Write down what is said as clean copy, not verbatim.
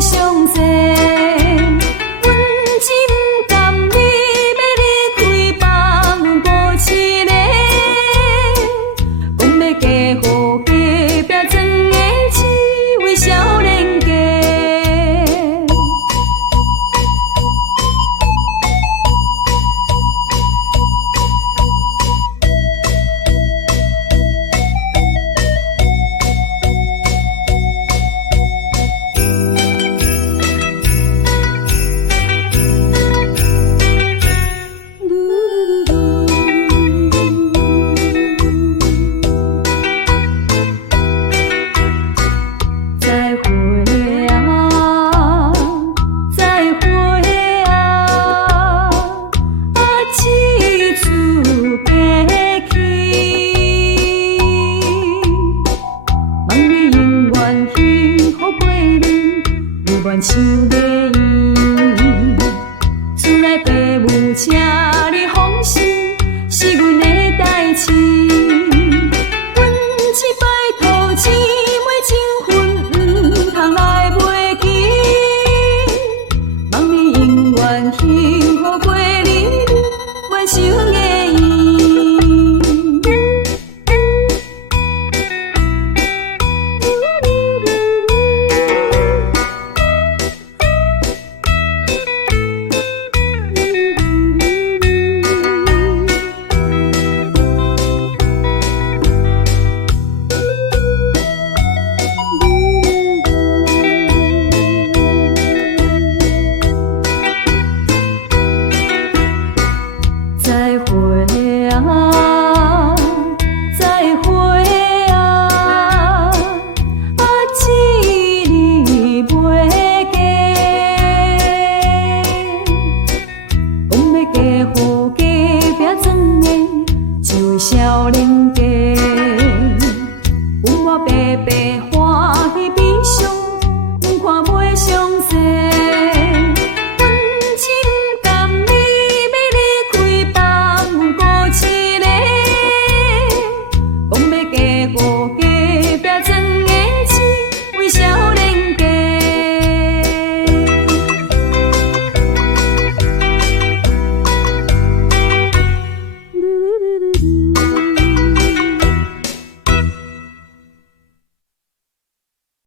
上西。阮真不甘你要离开，放阮孤一个，讲要嫁予隔壁庄的一位少年家。像个伊，厝内爸母请你放心，是阮的代志。阮这摆讨钱买情分，毋通来袂记。望你永远幸福过日子，阮想的伊。再会啊，再会啊，一日袂嫁，讲要嫁予隔壁庄的一位少年家，阮我白白。